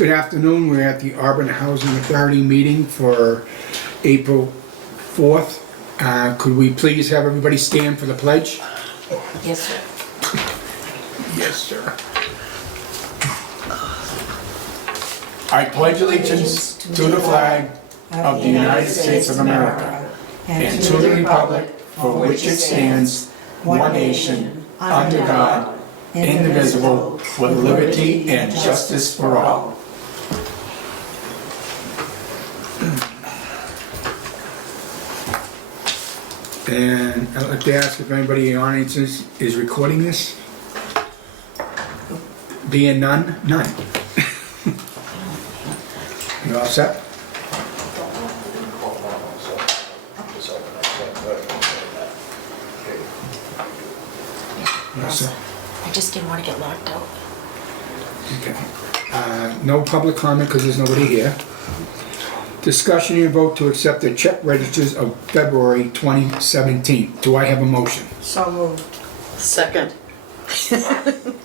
Good afternoon, we're at the Auburn Housing Authority meeting for April 4th. Could we please have everybody stand for the pledge? Yes, sir. Yes, sir. I pledge allegiance to the flag of the United States of America and to the republic for which it stands, one nation, under God, indivisible, with liberty and justice for all. And I'd like to ask if anybody in the audience is recording this. Being none, none. You all set? You all set? I just didn't want to get locked out. Okay. No public comment because there's nobody here. Discussion and vote to accept the check registers of February 2017. Do I have a motion? So moved. Second.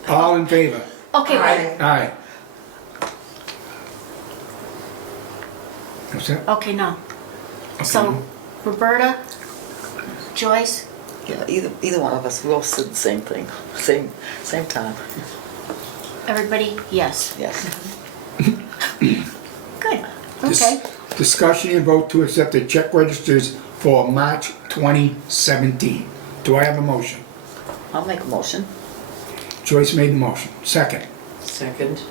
All in favor? Okay, right. Aye. What's that? Okay, no. Okay. So, Roberta, Joyce, Yeah, either one of us, we all said the same thing, same time, everybody, yes. yes. Good, Dis- okay. Discussion and vote to accept the check registers for March 2017. Do I have a motion? I'll make a motion. Joyce made the motion. Second. Second.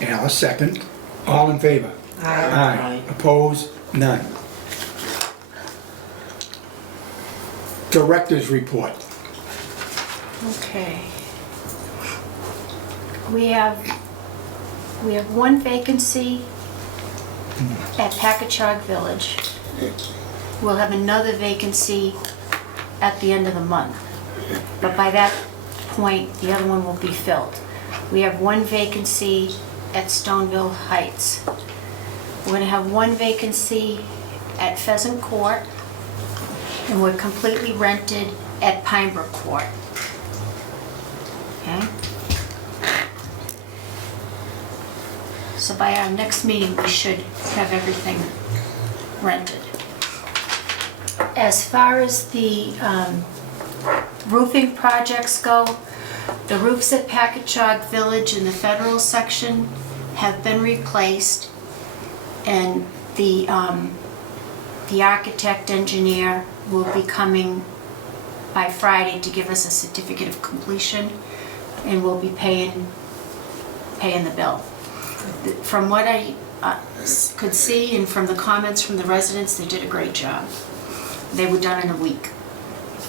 Alice, second. All in favor? Aye. Aye. Opposed? None. Director's report. Okay. We have one vacancy at Packagug Village. We'll have another vacancy at the end of the month. But by that point, the other one will be filled. We have one vacancy at Stoneville Heights. We're gonna have one vacancy at Pheasant Court, and we're completely rented at Pinebrook Court. Okay? So by our next meeting, we should have everything rented. As far as the roofing projects go, the roofs at Packagug Village in the federal section have been replaced, and the architect engineer will be coming by Friday to give us a certificate of completion, and we'll be paying the bill. From what I could see and from the comments from the residents, they did a great job. They were done in a week.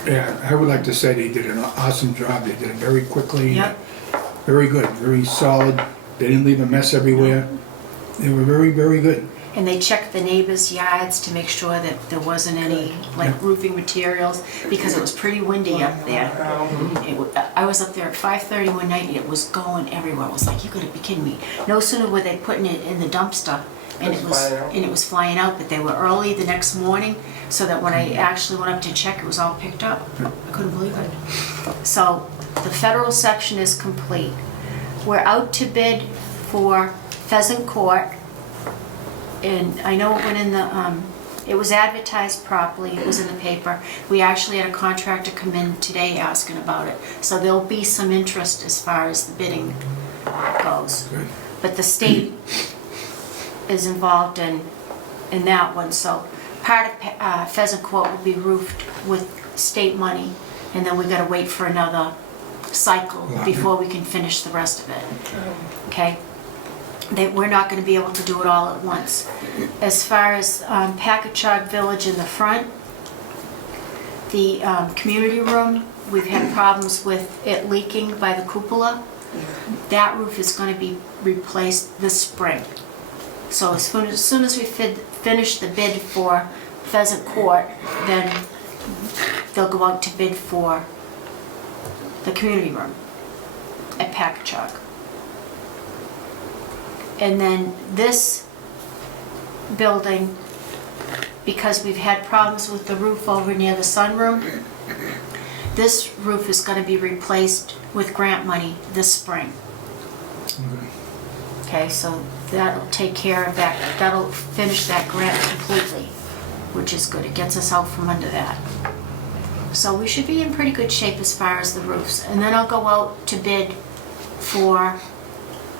Yeah, I would like to say they did an awesome job. They did it very quickly. Yep. Very good, very solid. They didn't leave a mess everywhere. They were very, very good. And they checked the neighbors' yards to make sure that there wasn't any like roofing materials, because it was pretty windy up there. I was up there at 5:30 one night and it was going everywhere. It was like, you gotta be kidding me. No sooner were they putting it in the dumpster and it was flying out, but they were early the next morning, so that when I actually went up to check, it was all picked up. I couldn't believe it. So the federal section is complete. We're out to bid for Pheasant Court. And I know it went in the, it was advertised properly, it was in the paper. We actually had a contractor come in today asking about it. So there'll be some interest as far as the bidding goes. Good. But the state is involved in that one. So part of Pheasant Court will be roofed with state money, and then we gotta wait for another cycle before we can finish the rest of it. Okay? We're not going to be able to do it all at once. As far as Packagug Village in the front, the community room, we've had problems with it leaking by the cupola. That roof is going to be replaced this spring. So as soon as we finish the bid for Pheasant Court, then they'll go out to bid for the community room at Packagug. And then this building, because we've had problems with the roof over near the sunroom, this roof is going to be replaced with grant money this spring. Okay. Okay, so that'll take care of that, that'll finish that grant completely, which is good. It gets us out from under that. So we should be in pretty good shape as far as the roofs. And then I'll go out to bid for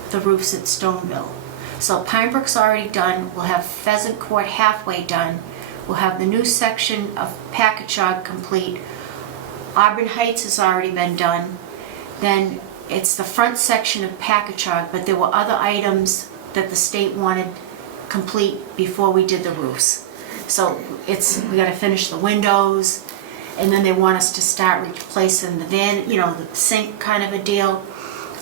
the roofs at Stoneville. So Pine Brook's already done. We'll have Pheasant Court halfway done. We'll have the new section of Packagug complete. Auburn Heights has already been done. Then it's the front section of Packagug, but there were other items that the state wanted complete before we did the roofs. So we gotta finish the windows, and then they want us to start replacing the the sink kind of a deal.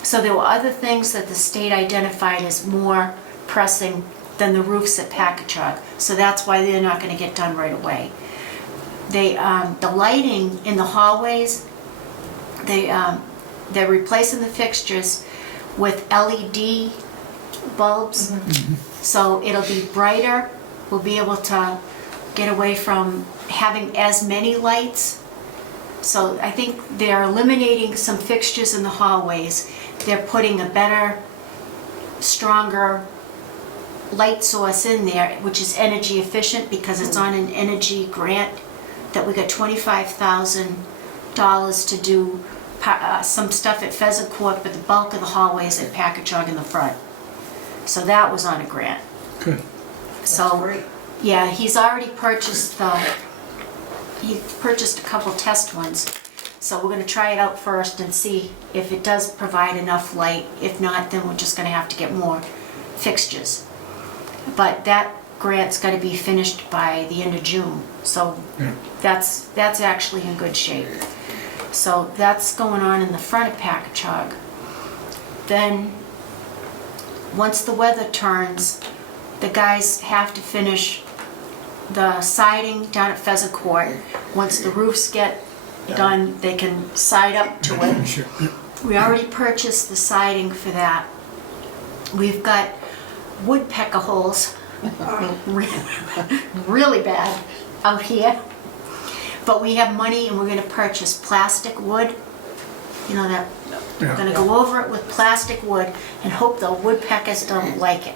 So there were other things that the state identified as more pressing than the roofs at Packagug. So that's why they're not gonna get done right away. The lighting in the hallways, they're replacing the fixtures with LED bulbs. So it'll be brighter. We'll be able to get away from having as many lights. So I think they're eliminating some fixtures in the hallways. They're putting a better, stronger light source in there, which is energy efficient because it's on an energy grant that we got $25,000 to do some stuff at Pheasant Court, but the bulk of the hallways at Packagug in the front. So that was on a grant. Good. So, yeah, he's already purchased he purchased a couple test ones. So we're gonna try it out first and see if it does provide enough light. If not, then we're just gonna have to get more fixtures. But that grant's gotta be finished by the end of June. So that's actually in good shape. So that's going on in the front of Packagug. Then, once the weather turns, the guys have to finish the siding down at Pheasant Court. Once the roofs get done, they can side up to it. Sure. We already purchased the siding for that. We've got woodpecker holes, really bad out here. But we have money and we're gonna purchase plastic wood. You know that, we're gonna go over it with plastic wood and hope the woodpeckers don't like it.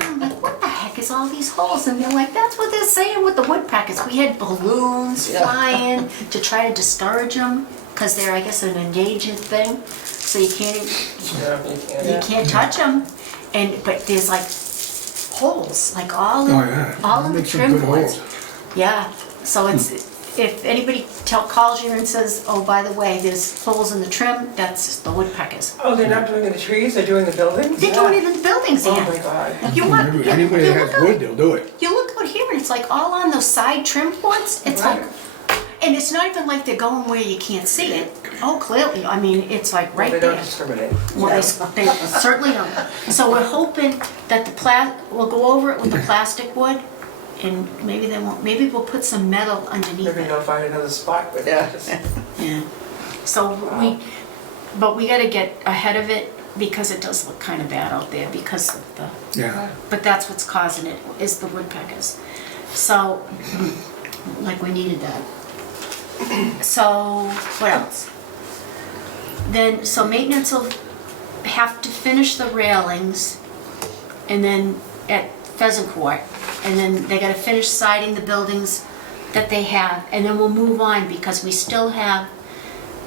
I'm like, what the heck is all these holes? And they're like, that's what they're saying with the woodpeckers. We had balloons flying to try to discourage them because they're, I guess, an endangered thing. So you can't touch them. But there's like holes, like all in the trim boards. Yeah. So if anybody calls you and says, oh, by the way, there's holes in the trim, that's the woodpeckers. Oh, they're not doing it in the trees, they're doing the buildings? They're doing it in the buildings, Oh Ann. my God. Anybody that has wood, they'll do it. You look out here and it's like all on those side trim boards. It's Right. like, and it's not even like they're going where you can't see it. Oh, clearly, I mean, it's like right Well, they there. don't discriminate. Well, they certainly don't. So we're hoping that we'll go over it with the plastic wood, and maybe they won't. Maybe we'll put some metal underneath Maybe it. they'll find another spot, but Yeah. just, Yeah. So we got to get ahead of it because it does look kind of bad out there because of the. Yeah. But that's what's causing it is the woodpeckers. So, like we needed that. So what else? Then maintenance will have to finish the railings, and then at Pheasant Court, and then they got to finish siding the buildings that they have, and then we'll move on because we still have.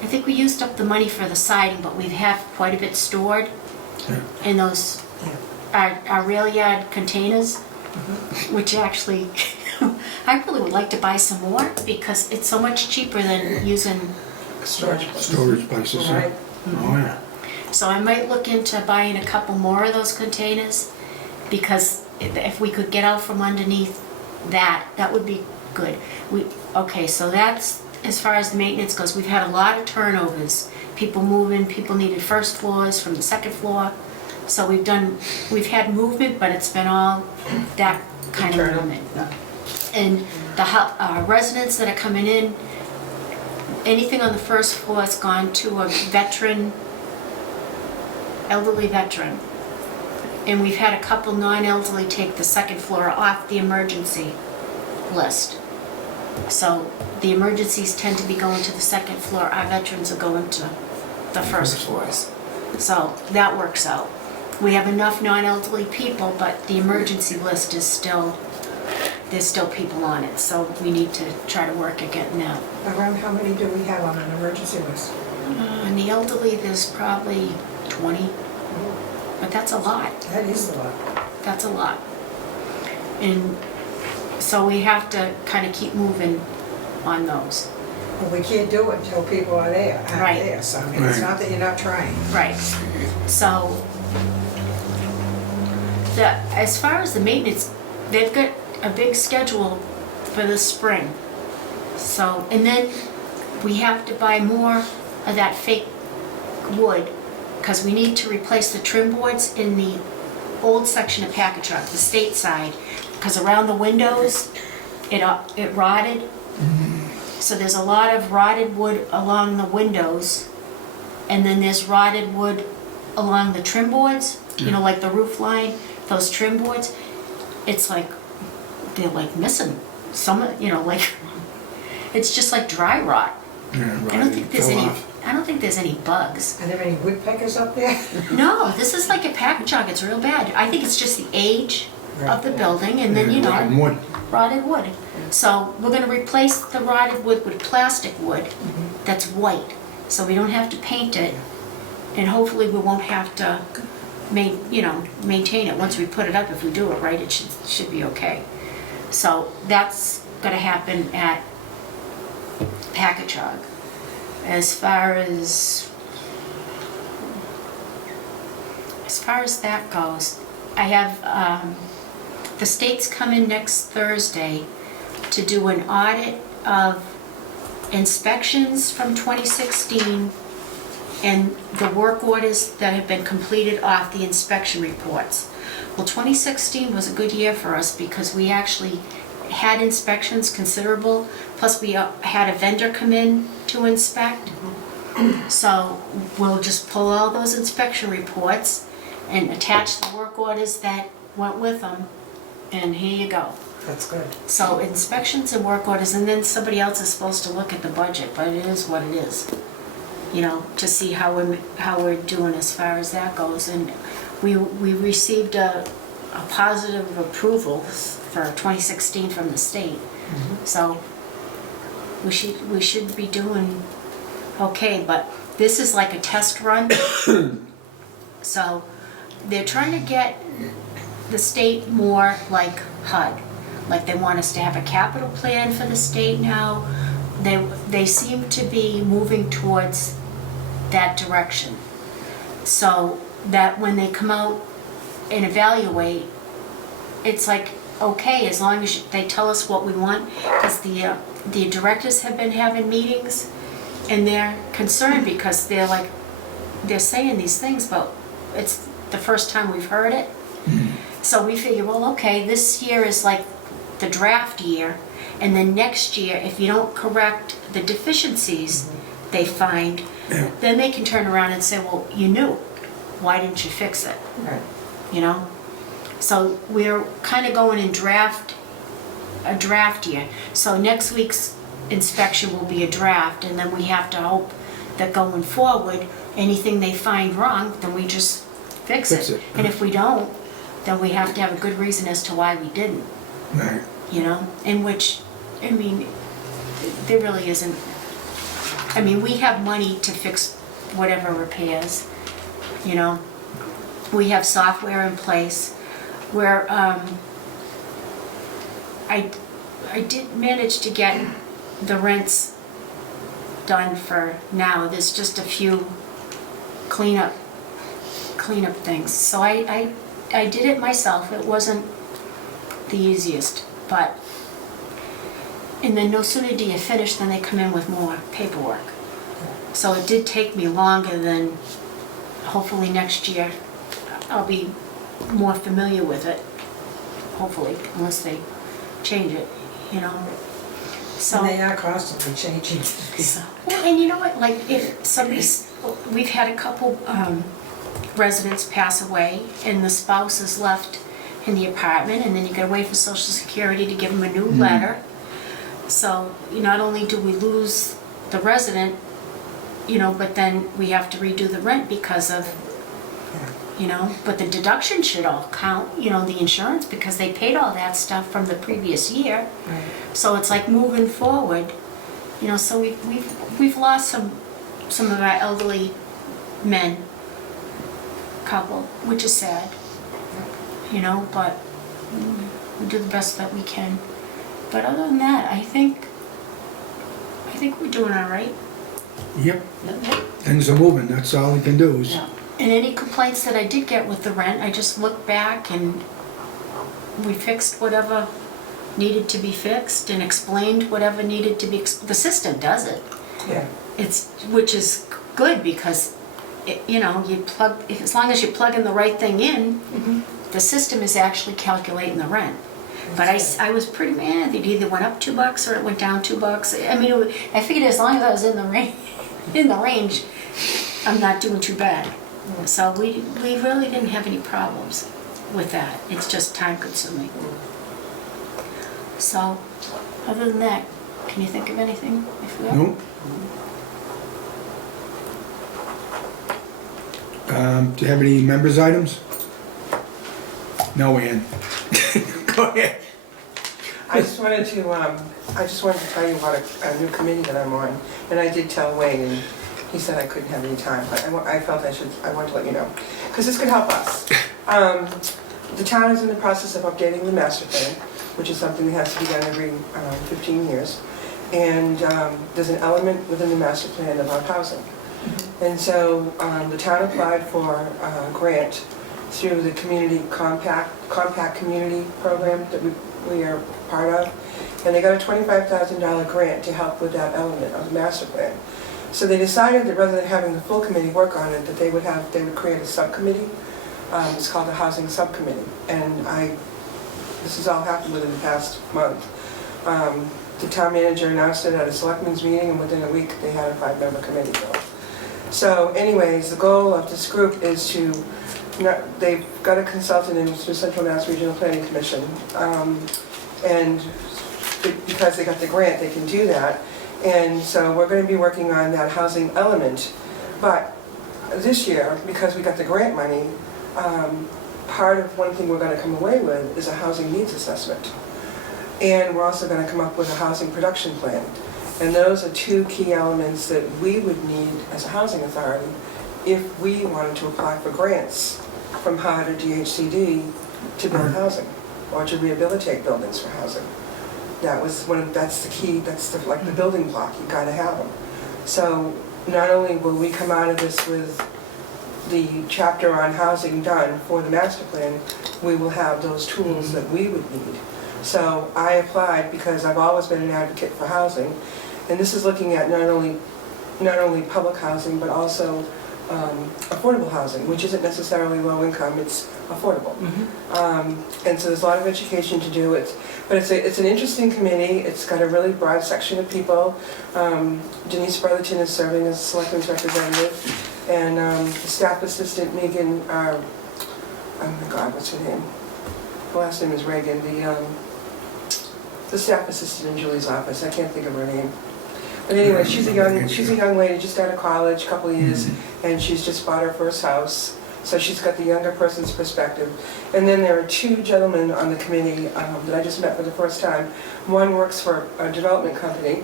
I think we used up the money for the siding, but we have quite a bit stored in those our rail yard containers, which actually I really would like to buy some more because it's so much cheaper than using. storage. Storage places. Yeah. Right. Oh, yeah. So I might look into buying a couple more of those containers because if we could get out from underneath that would be good. Okay, so that's as far as the maintenance goes. We've had a lot of turnovers. People moving, people needed first floors from the second floor. So we've had movement, but it's been all that kind of movement. And the residents that are coming in, anything on the first floor has gone to a elderly veteran. And we've had a couple non-elderly take the second floor off the emergency list. So the emergencies tend to be going to the second floor. Our veterans are going to the first floors. So that works out. We have enough non-elderly people, but the emergency list is still, there's still people on it, so we need to try to work at getting that. Around how many do we have on an emergency list? In the elderly, there's probably 20, but that's a lot. That is a lot. That's a lot. And so we have to kind of keep moving on those. But we can't do it until people are there, aren't Right. there. So I mean, it's Right. not that you're not trying. Right. So, as far as the maintenance, they've got a big schedule for the spring. So, and then we have to buy more of that fake wood because we need to replace the trim boards in the old section of Package Truck, the state side, because around the windows, it rotted. So there's a lot of rotted wood along the windows, and then there's rotted wood along the trim boards, you know, like the roof line, those trim boards. It's like, they're like missing some, you know, like, it's just like dry rot. Yeah, I don't think there's fell any, off. I don't think there's any bugs. Are there any woodpeckers up there? No, this is like a package jug, it's real bad. I think it's just the age of the building, and then, you know, Rotten wood. rotted wood. So we're gonna replace the rotted wood with plastic wood that's white, so we don't have to paint it, and hopefully we won't have to maintain it. Once we put it up, if we do it right, it should be okay. So that's gonna happen at Packagug. As far as that goes, I have the state's coming next Thursday to do an audit of inspections from 2016 and the work orders that have been completed off the inspection reports. Well, 2016 was a good year for us because we actually had inspections considerable, plus we had a vendor come in to inspect. So we'll just pull all those inspection reports and attach the work orders that went with them, and here you go. That's good. So inspections and work orders, and then somebody else is supposed to look at the budget, but it is what it is. You know, to see how we're doing as far as that goes. And we received a positive approval for 2016 from the state. So we should be doing okay, but this is like a test run. So they're trying to get the state more like HUD. Like they want us to have a capital plan for the state now. They seem to be moving towards that direction. So that when they come out and evaluate, it's like, okay, as long as they tell us what we want, because the directors have been having meetings, and they're concerned because they're saying these things, but it's the first time we've heard it. So we figure, well, okay, this year is like the draft year, and then next year, if you don't correct the deficiencies they find, then they can turn around and say, well, you knew, why didn't you fix it? Right. You know? So we're kind of going in a draft year. So next week's inspection will be a draft, and then we have to hope that going forward, anything they find wrong, then we just fix it. And if we don't, then we have to have a good reason as to why we didn't. Right. You know? In which, I mean, there really isn't. I mean, we have money to fix whatever repairs, you know? We have software in place where I did manage to get the rents done for now. There's just a few cleanup things. So I did it myself. It wasn't the easiest, but and then no sooner do you finish than they come in with more paperwork. So it did take me longer than, hopefully next year I'll be more familiar with it, hopefully, unless they change it, you know. So, And they are constantly changing. well, and you know what, like if we've had a couple residents pass away and the spouse is left in the apartment, and then you gotta wait for Social Security to give them a new letter. So not only do we lose the resident, you know, but then we have to redo the rent because of, you know, but the deduction should all count, you know, the insurance, because they paid all that stuff from the previous year. Right. So it's like moving forward, you know, so we've lost some of our elderly men, couple, which is sad, you know, but we do the best that we can. But other than that, I think we're doing all right. Yep, things are moving, that's all we can do is, And any complaints that I did get with the rent, I just looked back and we fixed whatever needed to be fixed and explained whatever needed to be, the system does it. Yeah. Which is good because, you know, as long as you plug in the right thing in, the system is actually calculating the rent. But I was pretty mad, it either went up $2 or it went down $2. I mean, I figured as long as I was in the range, I'm not doing too bad. So we really didn't have any problems with that. It's just time consuming. So, other than that, can you think of anything? I forgot? no? Do you have any members' items? No, Ann. Go ahead. I just wanted to tell you about a new committee that I'm on, and I did tell Wayne, and he said I couldn't have any time, but I felt I wanted to let you know, because this could help us. The town is in the process of updating the master plan, which is something that has to be done every 15 years, and there's an element within the master plan about housing. And so the town applied for a grant through the community compact community program that we are part of, and they got a $25,000 grant to help with that element of the master plan. So they decided that rather than having the full committee work on it, that they would create a subcommittee. It's called the Housing Subcommittee, and this has all happened within the past month. The town manager announced it at a selectmen's meeting, and within a week they had a 5-member committee go. So anyways, the goal of this group is to, they've got a consultant in through Central Mass Regional Planning Commission, and because they got the grant, they can do that. And so we're going to be working on that housing element. But this year, because we got the grant money, part of one thing we're going to come away with is a housing needs assessment. And we're also going to come up with a housing production plan. And those are two key elements that we would need as a housing authority if we wanted to apply for grants from HUD or DHCD to build housing or to rehabilitate buildings for housing. That's the key, that's like the building block, you gotta have them. So not only will we come out of this with the chapter on housing done for the master plan, we will have those tools that we would need. So I applied because I've always been an advocate for housing, and this is looking at not only public housing, but also affordable housing, which isn't necessarily low income, it's affordable. And so there's a lot of education to do. But it's an interesting committee. It's got a really broad section of people. Denise Brotherton is serving as selectman's representative, and the staff assistant Megan, oh my God, what's her name? The last name is Reagan. The staff assistant in Julie's office. I can't think of her name. But anyway, she's a young lady, just out of college, a couple of years, and she's just bought her first house. So she's got the younger person's perspective. And then there are two gentlemen on the committee that I just met for the first time. One works for a development company,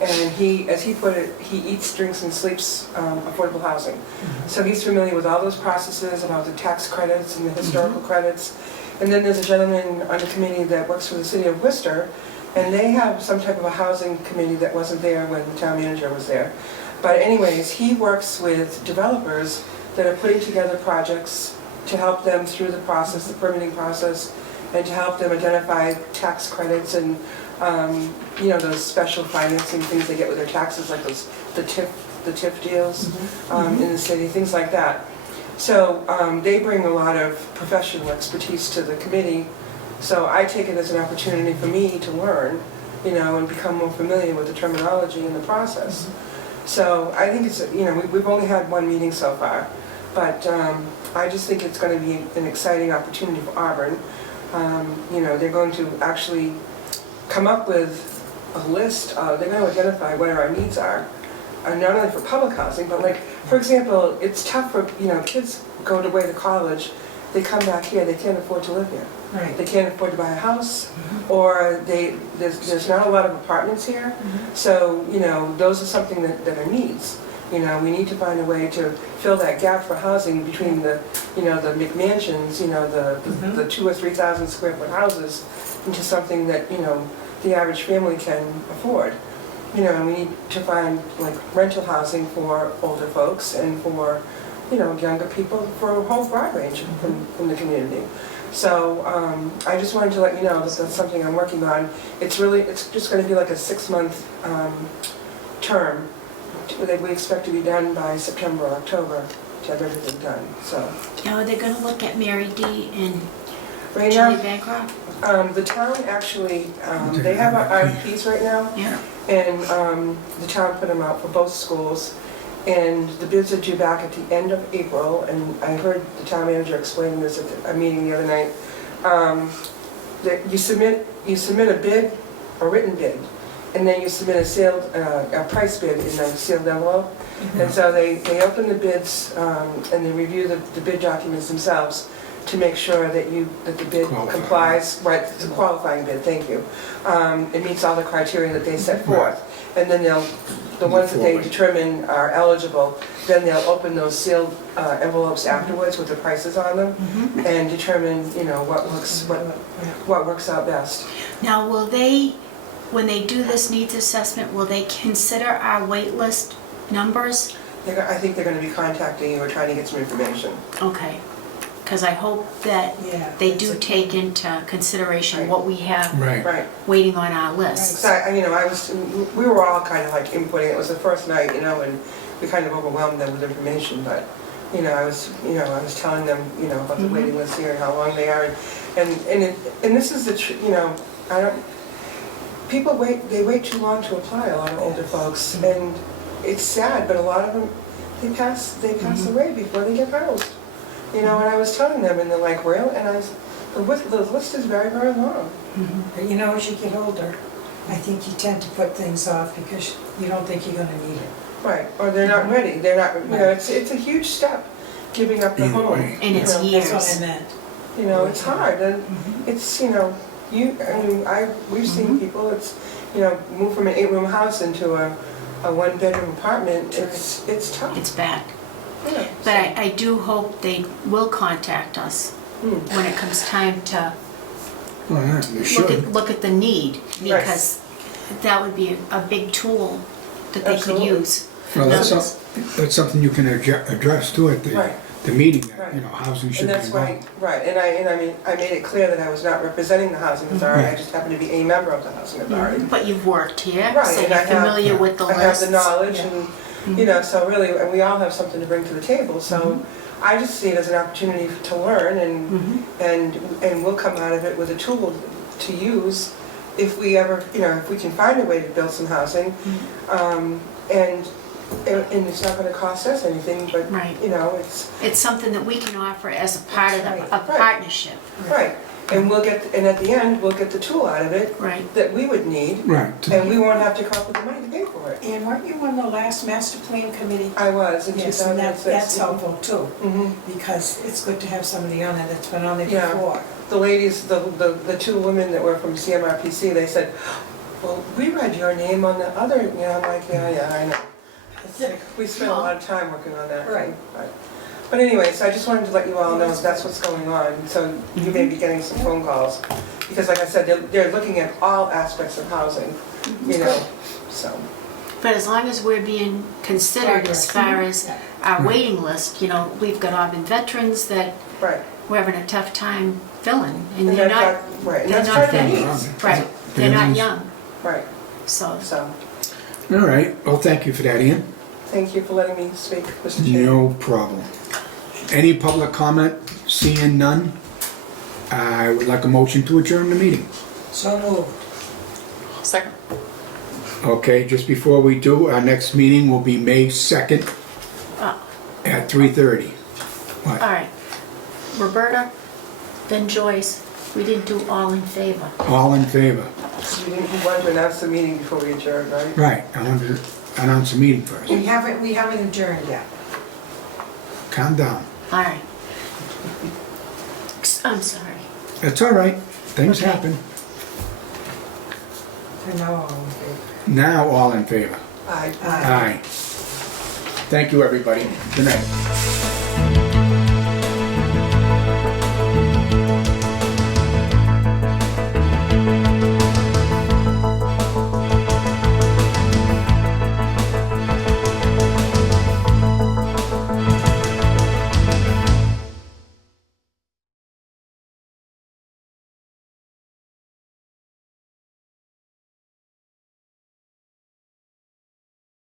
and he, as he put it, he eats, drinks, and sleeps affordable housing. So he's familiar with all those processes, about the tax credits and the historical credits. And then there's a gentleman on the committee that works for the city of Worcester, and they have some type of a housing committee that wasn't there when the town manager was there. But anyways, he works with developers that are putting together projects to help them through the process, the permitting process, and to help them identify tax credits and those special financing things they get with their taxes, like the TIF deals in the city, things like that. So they bring a lot of professional expertise to the committee. So I take it as an opportunity for me to learn, and become more familiar with the terminology and the process. So I think it's, we've only had one meeting so far, but I just think it's going to be an exciting opportunity for Auburn. They're going to actually come up with a list, they're going to identify what our needs are, not only for public housing, but like, for example, it's tough for, kids go away to college, they come back here, they can't afford to live here. Right. They can't afford to buy a house, or there's not a lot of apartments here. So, those are something that are needs. We need to find a way to fill that gap for housing between the McMansions, the 2,000 or 3,000 square foot houses into something that, the average family can afford. We need to find like rental housing for older folks and for, younger people, for a whole broad range from the community. So I just wanted to let you know that that's something I'm working on. It's just going to be like a 6-month term that we expect to be done by September or October to have everything done. So Now, are they gonna look at Mary D. and right Julie now, Bancroft? the town actually, they have RFPs right now, Yeah. and the town put them out for both schools. And the bids are due back at the end of April, and I heard the town manager explaining this at a meeting the other night. That you submit a bid, a written bid, and then you submit a price bid in a sealed envelope. And so they open the bids and they review the bid documents themselves to make sure that the bid complies, right, it's a qualifying bid, thank you. It meets all the criteria that they set forth. And then the ones that they determine are eligible, then they'll open those sealed envelopes afterwards with the prices on them and determine, what works out best. Now, will they, when they do this needs assessment, will they consider our wait list numbers? I think they're going to be contacting you or trying to get some information. Okay, because I hope that Yeah. they do take into consideration Right. what we have Right. waiting on our list. So we were all kind of like inputting. It was the first night, and we kind of overwhelmed them with information. But I was telling them, about the waiting list here and how long they are, and this is people wait too long to apply. A lot of older folks, and it's sad, but a lot of them they pass away before they get housed. And I was telling them, and they're like, "Real?" And the list is very, very long. But as you get older, I think you tend to put things off because you don't think you're gonna need it. Right, or they're not ready. They're not. It's a huge step, giving up the Either home. way. And it's That's what I years. meant. It's hard, and it's we've seen people. It's move from an 8-room house into a 1-bedroom apartment. It's tough. It's bad. Yeah, But I do hope they will contact us when it comes time to Well, yeah, they should. look at the need, because that would be a big tool that they could Absolutely. use. Well, that's something you can address too at Right. the meeting, that, Right. housing should And be that's why, involved. right, and I made it clear that I was not representing the housing authority. I Right. just happened to be a member of the housing authority. But you've worked here, Right, so and you're I have- familiar with the I have lists. the knowledge, and so really, and we all have something to bring to the table. So I just see it as an opportunity to learn, and we'll come out of it with a tool to use if we ever, if we can find a way to build some housing, and it's not going to cost us anything, but Right. it's It's something that we can offer as a part of That's a right. partnership. right. And at the end, we'll get the tool out of it Right. that we would need, Right. and we won't have to come up with the money to pay for it. And weren't you on the last master plan committee? I was in Yes, and 2006. that's helpful too, Mhm. because it's good to have somebody on it that's been on it Yeah. before. The ladies, the 2 women that were from CMRPC, they said, "Well, we read your name on the other," I'm like, yeah, I know. It's like, we spent a lot of time working on that. Right. But anyway, so I just wanted to let you all know that's what's going on, so you may be getting some phone calls. Because like I said, they're looking at all aspects of housing, so. But as long as we're being considered as far as our waiting list, we've got Auburn veterans that Right. we're having a tough time filling, and And they're that's not, right, and they're that's not part of the that- needs. right, they're not Families. young, Right, so. so, All right, well, thank you for that, Ian. thank you for letting me speak, Mr. Chairman. No problem. Any public comment? Seeing none? I would like a motion to adjourn the meeting. So moved. Second. Okay, just before we do, our next meeting will be May 2nd uh, at 3:30. All right, Roberta, then Joyce, we didn't do all in favor. All in favor? You wanted to announce the meeting before we adjourn, right? Right, I wanted announce the meeting first. We haven't adjourned yet. Calm down. All right. I'm sorry. It's all right. Things Okay. happen. For now, all in favor. Now, all in favor? Aye. Aye. Thank you, everybody. Good night.